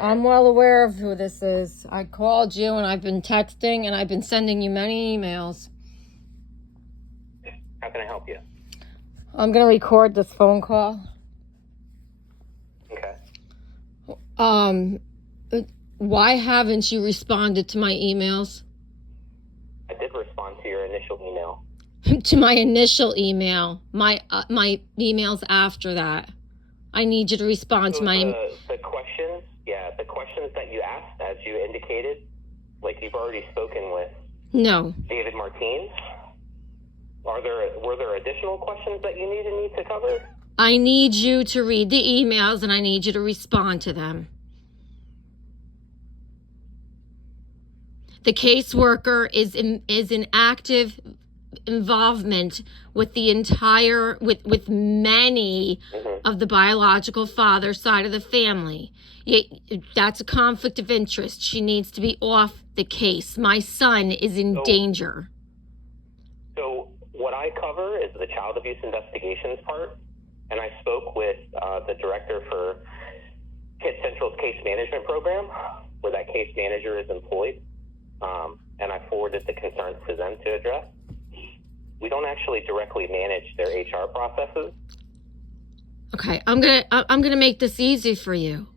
I'm well aware of who this is. I called you and I've been texting and I've been sending you many emails. How can I help you? I'm going to record this phone call. Okay. Why haven't you responded to my emails? I did respond to your initial email. To my initial email. My emails after that. I need you to respond to my... The questions, the questions that you asked, as you indicated, like you've already spoken with No. David Martins. Were there additional questions that you needed me to cover? I need you to read the emails and I need you to respond to them. The caseworker is in active involvement with the entire, with many of the biological father side of the family. That's a conflict of interest. She needs to be off the case. My son is in danger. So what I cover is the child abuse investigations part, and I spoke with the director for Kid Central's case management program, where that case manager is employed, and I forwarded the concerns to them to address. We don't actually directly manage their HR processes. Okay, I'm gonna make this easy for you.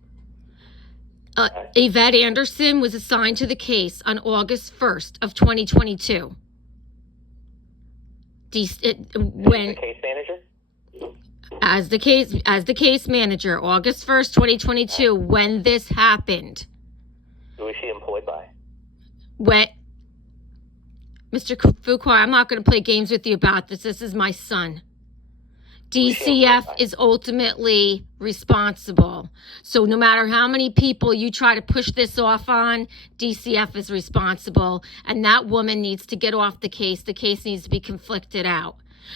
Yvette Anderson was assigned to the case on August 1st of 2022. When the case manager? As the case manager, August 1st, 2022, when this happened. Who is she employed by? Mr. Fuqua, I'm not going to play games with you about this. This is my son. DCF is ultimately responsible. So no matter how many people you try to push this off on, DCF is responsible. And that woman needs to get off the case. The case needs to be conflicted out.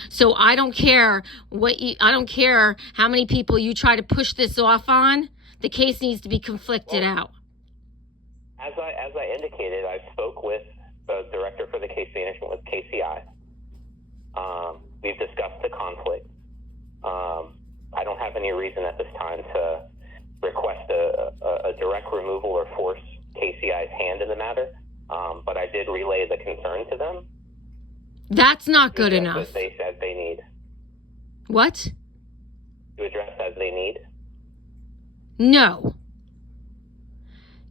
So I don't care how many people you try to push this off on. The case needs to be conflicted out. As I indicated, I spoke with the director for the case management with KCI. We've discussed the conflict. I don't have any reason at this time to request a direct removal or force KCI's hand in the matter, but I did relay the concern to them. That's not good enough. As they said they need. What? To address as they need? No.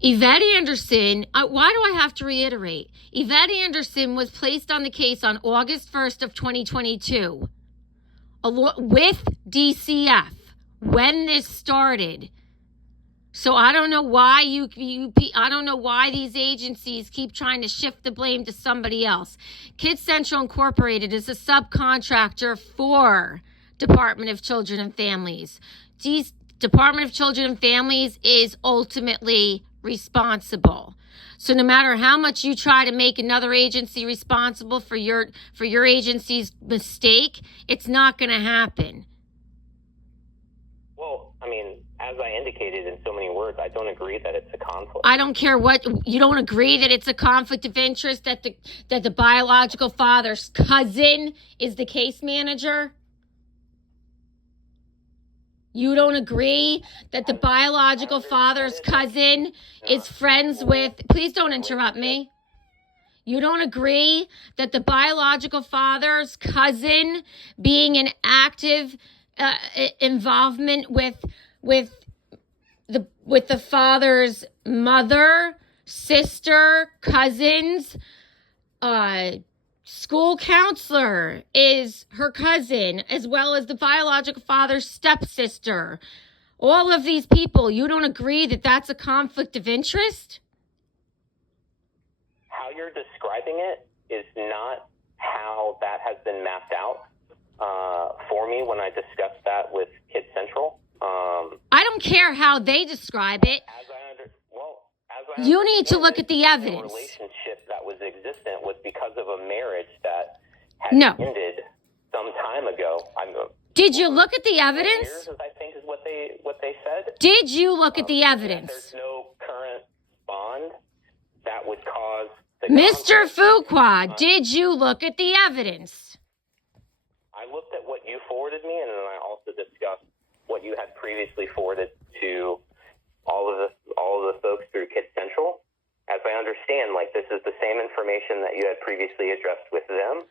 Yvette Anderson, why do I have to reiterate? Yvette Anderson was placed on the case on August 1st of 2022 with DCF when this started. So I don't know why I don't know why these agencies keep trying to shift the blame to somebody else. Kid Central Incorporated is a subcontractor for Department of Children and Families. Department of Children and Families is ultimately responsible. So no matter how much you try to make another agency responsible for your agency's mistake, it's not going to happen. Well, I mean, as I indicated in so many words, I don't agree that it's a conflict. I don't care what you don't agree that it's a conflict of interest that the biological father's cousin is the case manager. You don't agree that the biological father's cousin is friends with... Please don't interrupt me. You don't agree that the biological father's cousin being in active involvement with the father's mother, sister, cousins, school counselor is her cousin, as well as the biological father's stepsister. All of these people, you don't agree that that's a conflict of interest? How you're describing it is not how that has been mapped out for me when I discussed that with Kid Central. I don't care how they describe it. You need to look at the evidence. The relationship that was existent was because of a marriage that had ended some time ago. Did you look at the evidence? Years, I think is what they said. Did you look at the evidence? There's no current bond that would cause the Mr. Fuqua, did you look at the evidence? I looked at what you forwarded me, and then I also discussed what you had previously forwarded to all of the folks through Kid Central. As I understand, like, this is the same information that you had previously addressed with them,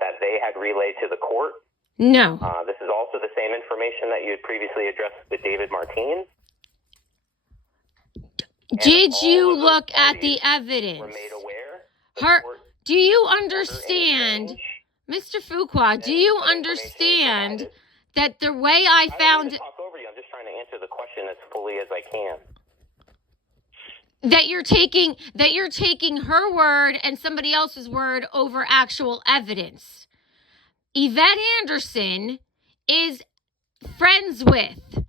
that they had relayed to the court. No. This is also the same information that you had previously addressed with David Martin. Did you look at the evidence? Were made aware. Do you understand, Mr. Fuqua, do you understand that the way I found... I don't talk over you. I'm just trying to answer the question as fully as I can. That you're taking her word and somebody else's word over actual evidence. Yvette Anderson is friends with,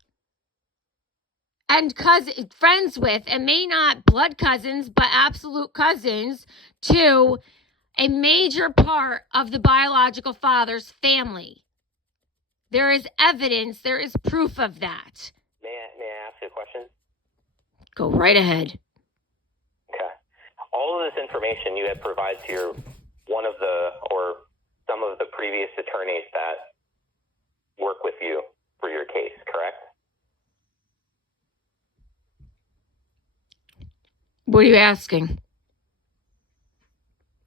and may not blood cousins, but absolute cousins to a major part of the biological father's family. There is evidence, there is proof of that. May I ask you a question? Go right ahead. Okay. All of this information you had provided to some of the previous attorneys that work with you for your case, correct? What are you asking?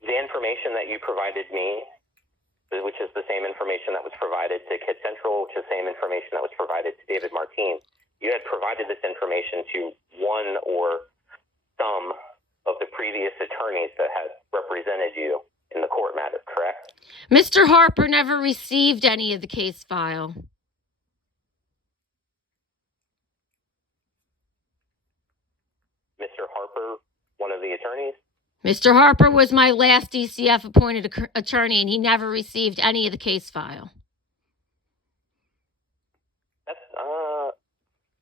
The information that you provided me, which is the same information that was provided to Kid Central, which is the same information that was provided to David Martin, you had provided this information to one or some of the previous attorneys that had represented you in the court matter, correct? Mr. Harper never received any of the case file. Mr. Harper, one of the attorneys? Mr. Harper was my last DCF appointed attorney, and he never received any of the case file.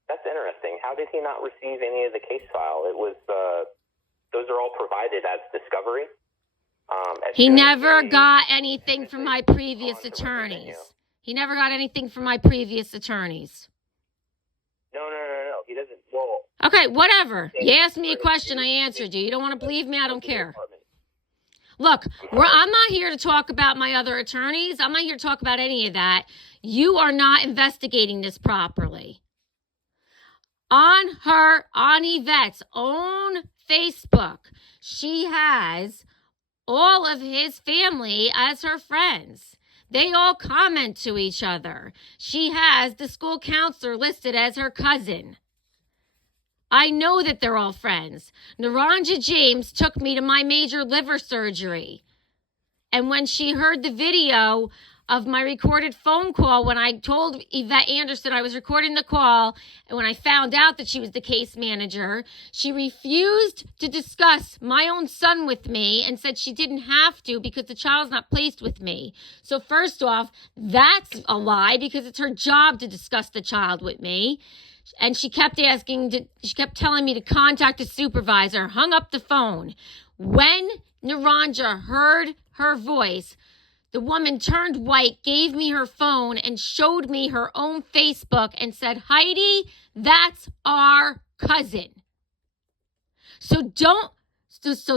That's interesting. How did he not receive any of the case file? It was those are all provided as discovery. He never got anything from my previous attorneys. He never got anything from my previous attorneys. No. He doesn't. Well. Okay, whatever. You asked me a question, I answered you. You don't want to believe me? I don't care. Look, I'm not here to talk about my other attorneys. I'm not here to talk about any of that. You are not investigating this properly. On Yvette's own Facebook, she has all of his family as her friends. They all comment to each other. She has the school counselor listed as her cousin. I know that they're all friends. Naranja James took me to my major liver surgery. And when she heard the video of my recorded phone call, when I told Yvette Anderson I was recording the call, and when I found out that she was the case manager, she refused to discuss my own son with me and said she didn't have to because the child's not placed with me. So first off, that's a lie because it's her job to discuss the child with me. And she kept telling me to contact a supervisor, hung up the phone. When Naranja heard her voice, the woman turned white, gave me her phone, and showed me her own Facebook and said, Heidi, that's our cousin. So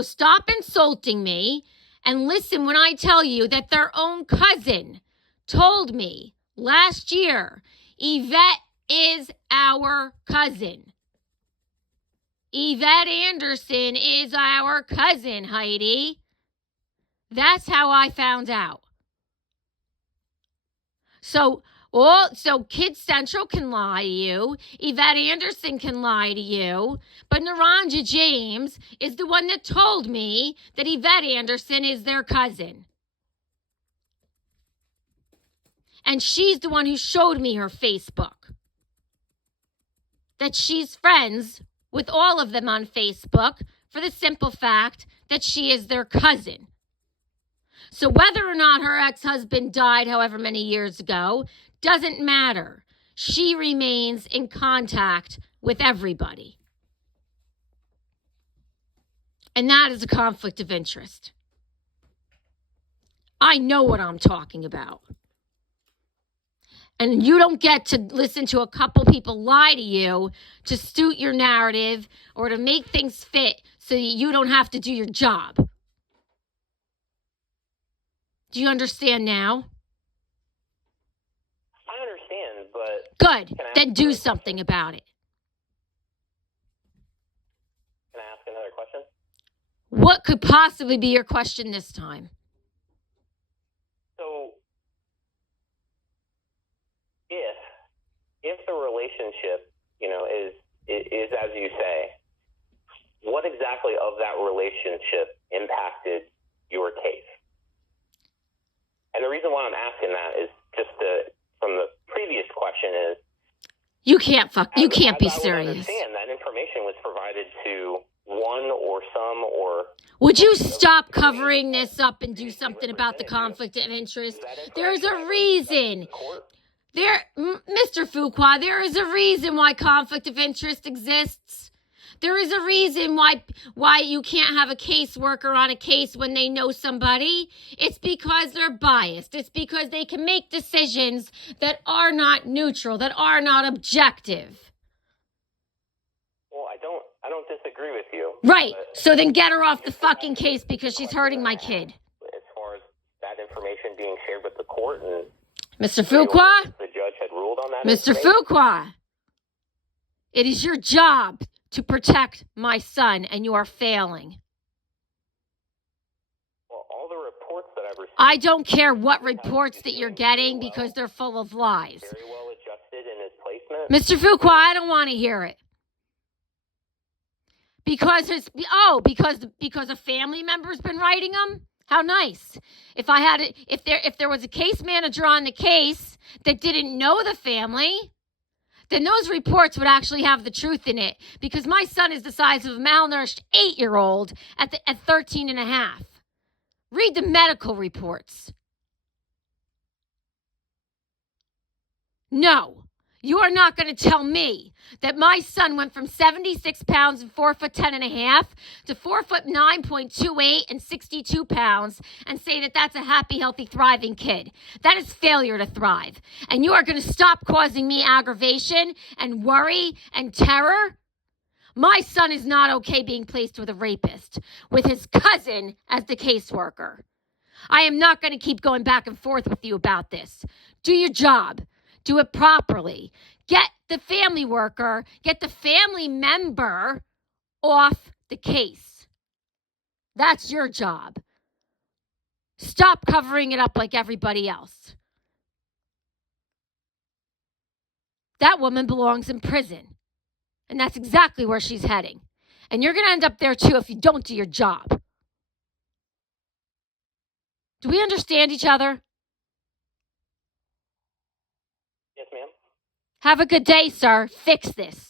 stop insulting me and listen when I tell you that their own cousin told me last year, Yvette is our cousin. Yvette Anderson is our cousin, Heidi. That's how I found out. So Kid Central can lie to you. Yvette Anderson can lie to you. But Naranja James is the one that told me that Yvette Anderson is their cousin. And she's the one who showed me her Facebook. That she's friends with all of them on Facebook for the simple fact that she is their cousin. So whether or not her ex-husband died however many years ago doesn't matter. She remains in contact with everybody. And that is a conflict of interest. I know what I'm talking about. And you don't get to listen to a couple people lie to you to suit your narrative or to make things fit so that you don't have to do your job. Do you understand now? I understand, but... Good. Then do something about it. What could possibly be your question this time? So, if the relationship, is as you say, what exactly of that relationship impacted your case? And the reason why I'm asking that is from the previous question is, you can't be I serious. would understand that information was provided to one or some or. Would you stop covering this up and do something about the conflict of interest? There's a reason. Mr. Fuqua, there is a reason why conflict of interest exists. There is a reason why you can't have a caseworker on a case when they know somebody. It's because they're biased. It's because they can make decisions that are not neutral, that are not objective. Well, I don't disagree with you. Right. So then get her off the fucking case because she's hurting my kid. As far as that information being shared with the court and Mr. Fuqua? The judge had ruled on that. Mr. Fuqua, it is your job to protect my son, and you are failing. Well, all the reports that I've received. I don't care what reports that you're getting because they're full of lies. Very well adjusted in his placement. Mr. Fuqua, I don't want to hear it. Because a family member's been writing them? How nice. If there was a case manager on the case that didn't know the family, then those reports would actually have the truth in it. Because my son is the size of a malnourished 8-year-old at 13 and a half. Read the medical reports. No, you are not going to tell me that my son went from 76 pounds and 4 foot 10 and a half to 4 foot 9.28 and 62 pounds and say that that's a happy, healthy, thriving kid. That is failure to thrive. And you are going to stop causing me aggravation and worry and terror? My son is not okay being placed with a rapist, with his cousin as the caseworker. I am not going to keep going back and forth with you about this. Do your job. Do it properly. Get the family member off the case. That's your job. Stop covering it up like everybody else. That woman belongs in prison. And that's exactly where she's heading. And you're going to end up there too if you don't do your job. Do we understand each other? Yes, ma'am. Have a good day, sir. Fix this.